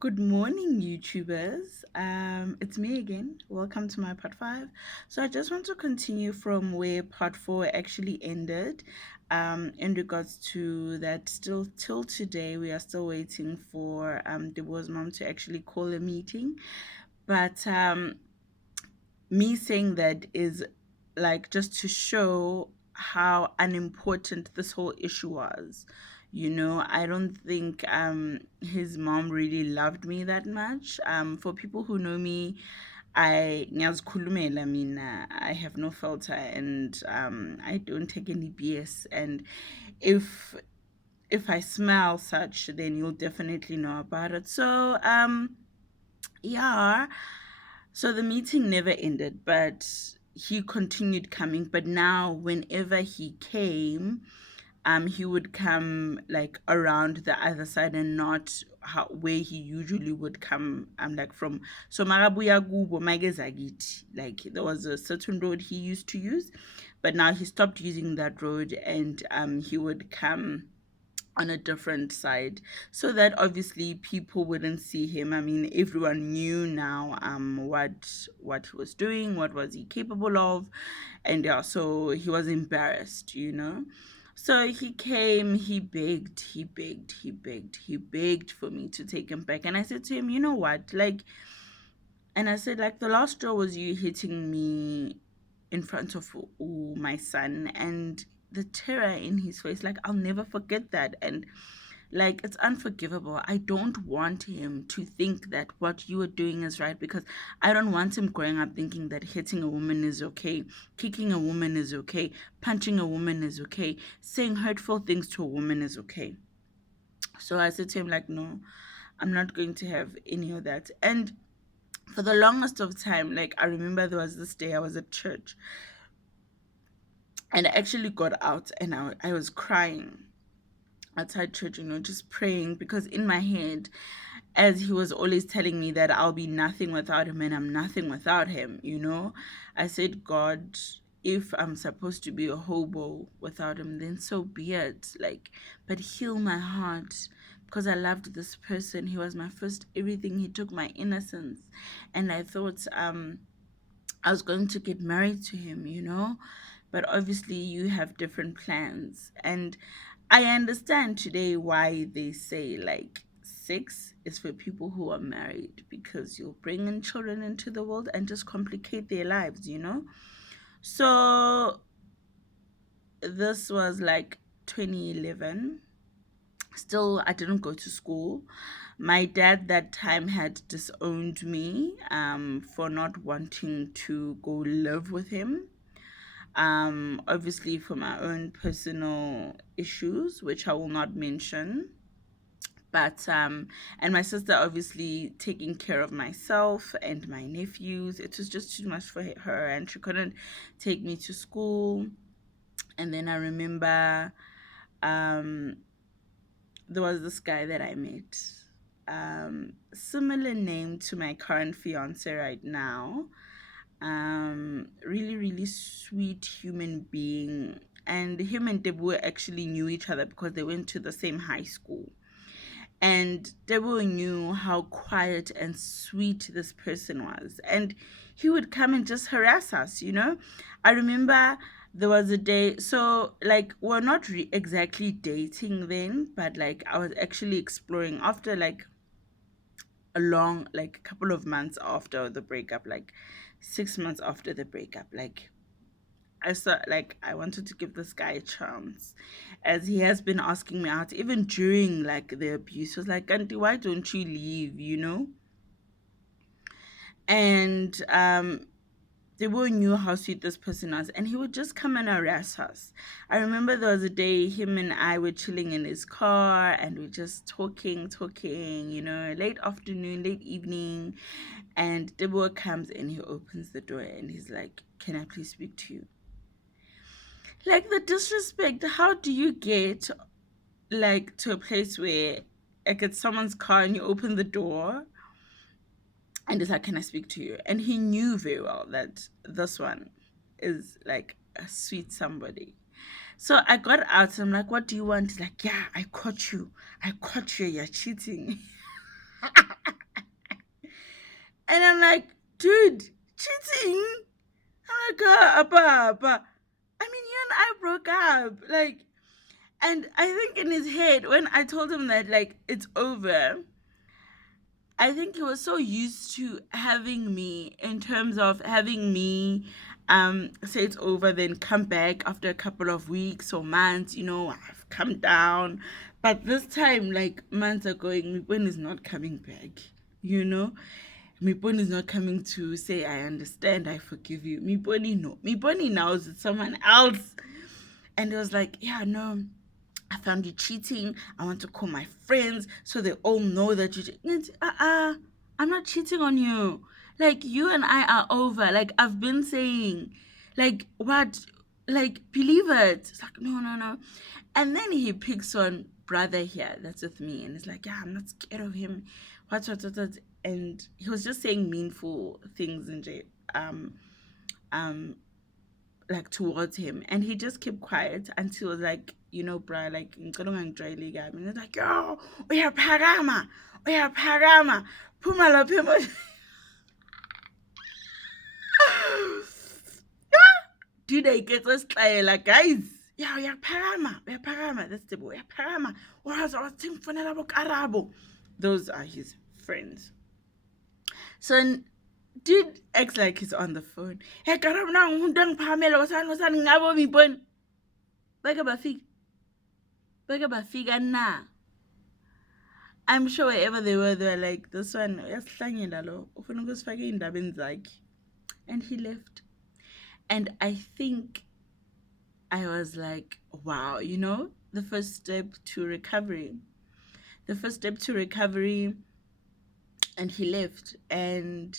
Good morning, YouTubers. It's me again. Welcome to my part five. So I just want to continue from where part four actually ended. In regards to that, still till today, we are still waiting for Deborah's mom to actually call a meeting. But me saying that is like just to show how unimportant this whole issue was. I don't think his mom really loved me that much. For people who know me, ngiyazikhulumela mina. I have no filter, and I don't take any BS. And if if I smell such, then you'll definitely know about it. Yeah, so the meeting never ended, but he continued coming. But now, whenever he came, he would come like around the other side and not where he usually would come. Like from so Marabuya Gubo Magezagit. Like there was a certain road he used to use, but now he stopped using that road, and he would come on a different side so that obviously people wouldn't see him. I mean, everyone knew now what he was doing, what was he capable of, and yeah, so he was embarrassed. So he came, he begged for me to take him back. And I said to him, you know what? And I said, like, the last straw was you hitting me in front of my son, and the terror in his face. Like, I'll never forget that. And like, it's unforgivable. I don't want him to think that what you are doing is right, because I don't want him growing up thinking that hitting a woman is okay, kicking a woman is okay, punching a woman is okay, saying hurtful things to a woman is okay. So I said to him, like, no, I'm not going to have any of that. And for the longest of time, like, I remember there was this day I was at church, and I actually got out, and I was crying outside church, just praying, because in my head, as he was always telling me that I'll be nothing without him and I'm nothing without him, I said, God, if I'm supposed to be a hobo without him, then so be it. Like, but heal my heart, because I loved this person. He was my first everything. He took my innocence, and I thought I was going to get married to him. But obviously, you have different plans. And I understand today why they say, like, sex is for people who are married, because you'll bring in children into the world and just complicate their lives. So, this was like 2011. Still, I didn't go to school. My dad that time had disowned me for not wanting to go live with him, obviously for my own personal issues, which I will not mention. But and my sister obviously taking care of myself and my nephews. It was just too much for her, and she couldn't take me to school. And then I remember um there was this guy that I met, similar name to my current fiance right now. Really, really sweet human being. And him and Debu actually knew each other because they went to the same high school. And Debu knew how quiet and sweet this person was. And he would come and just harass us. I remember there was a day, so like we're not exactly dating then, but like I was actually exploring after like like a couple of months after the breakup, like 6 months after the breakup. Like, I saw, like, I wanted to give this guy a chance, as he has been asking me out even during like the abuse. He was like, Auntie, why don't you leave? And they all knew how sweet this person was, and he would just come and harass us. I remember there was a day him and I were chilling in his car, and we're just talking, late afternoon, late evening. And Deborah comes and he opens the door and he's like, can I please speak to you? Like, the disrespect. How do you get like to a place where like it's someone's car and you open the door and it's like, can I speak to you? And he knew very well that this one is like a sweet somebody. So I got out and I'm like, what do you want? He's like, yeah, I caught you. You're cheating. And I'm like, dude, cheating? I'm like, Abba. I mean, you and I broke up. Like, and I think in his head, when I told him that, like, it's over, I think he was so used to having me, in terms of having me say it's over, then come back after a couple of weeks or months, I've come down. But this time, like, months are going, Mipon is not coming back, you know? Mipon is not coming to say, I understand, I forgive you. Miponi, no. Miponi now is with someone else. And it was like, yeah, no, I found you cheating. I want to call my friends so they all know that you. I'm not cheating on you. Like, you and I are over. Like, I've been saying, like, what? Like, believe it. It's like, no, no, no. And then he picks on brother here that's with me, and he's like, yeah, I'm not scared of him. What? And he was just saying meaningful things in jail. Um, like, towards him, and he just kept quiet until it was like, bruh, like, ngicela ungangijwayeli kabi. And he's like, yo, uyaphakama, phuma lapha dude, I get us like, guys, yeah, uyaphakama, that's the boy, uyaphakama, wathi ngifonela bokarabo. Those are his friends. So dude acts like he's on the phone. Hey, karabo na umuntu angiphakamela, wasani ngabo miponi. Bake bafika na. I'm sure wherever they were like, this one, uyasihlanyela lo, ufuna ukusifaka ey'ndabeni zakhe. And he left. And I think I was like, wow, the first step to recovery. The first step to recovery, and he left. And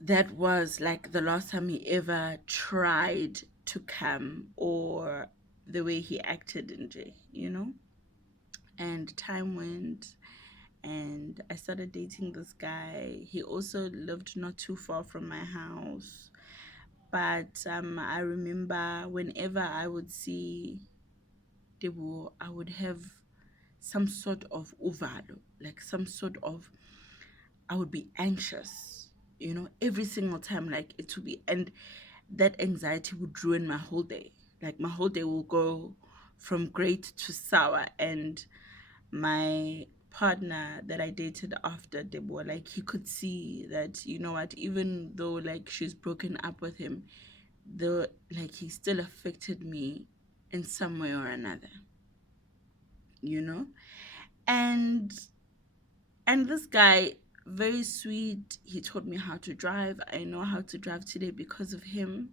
that was like the last time he ever tried to come, or the way he acted in jail. And time went, and I started dating this guy. He also lived not too far from my house. But I remember whenever I would see Debo, I would have some sort of uvalo, like some sort of, I would be anxious, every single time, like it would be, and that anxiety would ruin my whole day. Like, my whole day will go from great to sour. And my partner that I dated after Debo, like, he could see that, what, even though, like, she's broken up with him, though, like, he still affected me in some way or another, you know? And this guy, very sweet, he taught me how to drive. I know how to drive today because of him.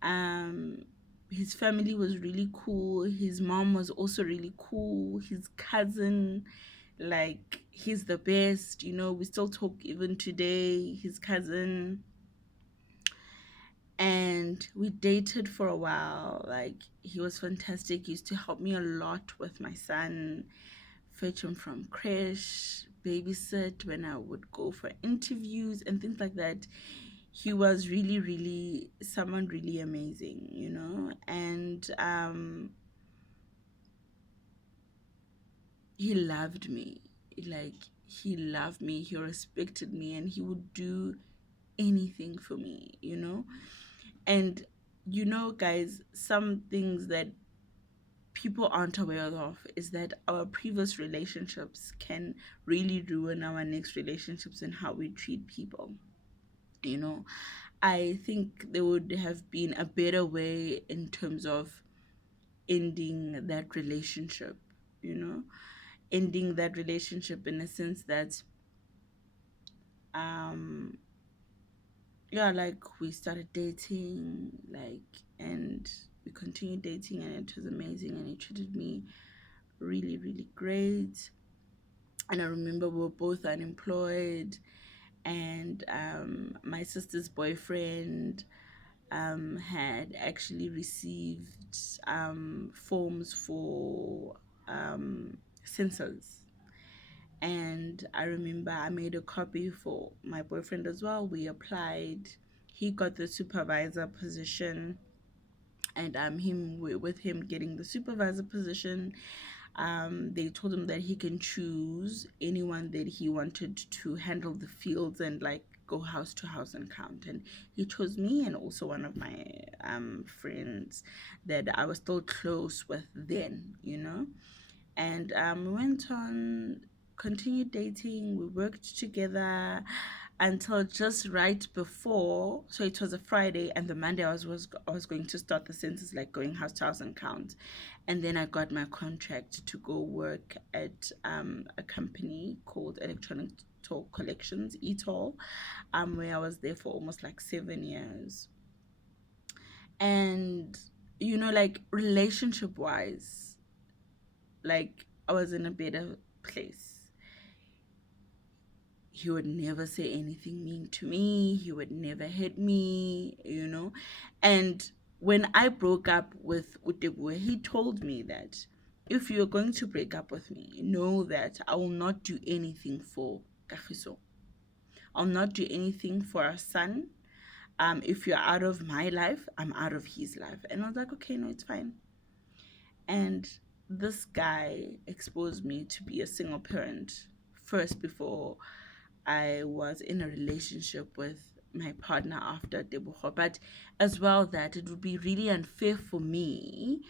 Um his family was really cool. His mom was also really cool. His cousin, like, he's the best. We still talk even today, his cousin. And we dated for a while. Like, he was fantastic. He used to help me a lot with my son, fetch him from creche, babysit when I would go for interviews and things like that. He was really, really someone really amazing. And he loved me. Like, he loved me, he respected me, and he would do anything for me. And guys, some things that people aren't aware of is that our previous relationships can really ruin our next relationships and how we treat people. you know I think there would have been a better way in terms of ending that relationship. you know Ending that relationship in a sense that, um yeah, like, we started dating, like, and we continued dating, and it was amazing, and he treated me really, really great. And I remember we were both unemployed, and my sister's boyfriend had actually received forms for census. And I remember I made a copy for my boyfriend as well. We applied. He got the supervisor position, and with him getting the supervisor position, They told him that he can choose anyone that he wanted to handle the fields and like go house to house and count. And he chose me and also one of my friends that I was still close with then, you know. And we went on, continued dating. We worked together until just right before. So it was a Friday, and the Monday I was going to start the census, like going house to house and count. And then I got my contract to go work at a company called Electronic Toll Collections, ETOL, where I was there for almost like 7 years. And like relationship wise, like I was in a better place. He would never say anything mean to me. He would never hit me. And when I broke up with Utebue, he told me that if you're going to break up with me, know that I will not do anything for Kagiso. I'll not do anything for our son. If you're out of my life, I'm out of his life. And I was like, okay, no, it's fine. And this guy exposed me to be a single parent first before I was in a relationship with my partner after Deboho. But as well, that it would be really unfair for me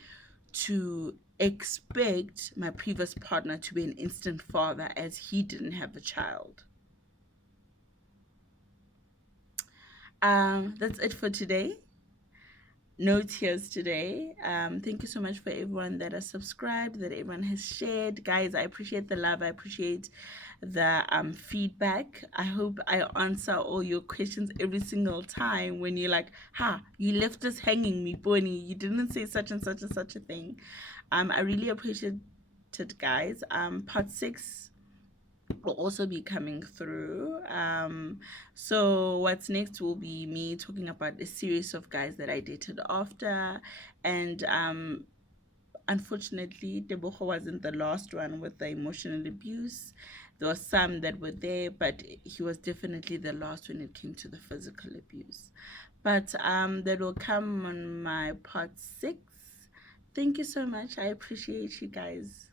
to expect my previous partner to be an instant father as he didn't have a child. That's it for today. No tears today. Thank you so much for everyone that has subscribed, that everyone has shared. Guys, I appreciate the love. I appreciate the feedback. I hope I answer all your questions every single time when you're like, you left us hanging, me Bonnie. You didn't say such and such and such a thing. I really appreciate it, guys. Part 6 will also be coming through. So what's next will be me talking about a series of guys that I dated after, and unfortunately, Deboho wasn't the last one with the emotional abuse. There were some that were there, but he was definitely the last when it came to the physical abuse. But that will come on my part 6. Thank you so much. I appreciate you guys.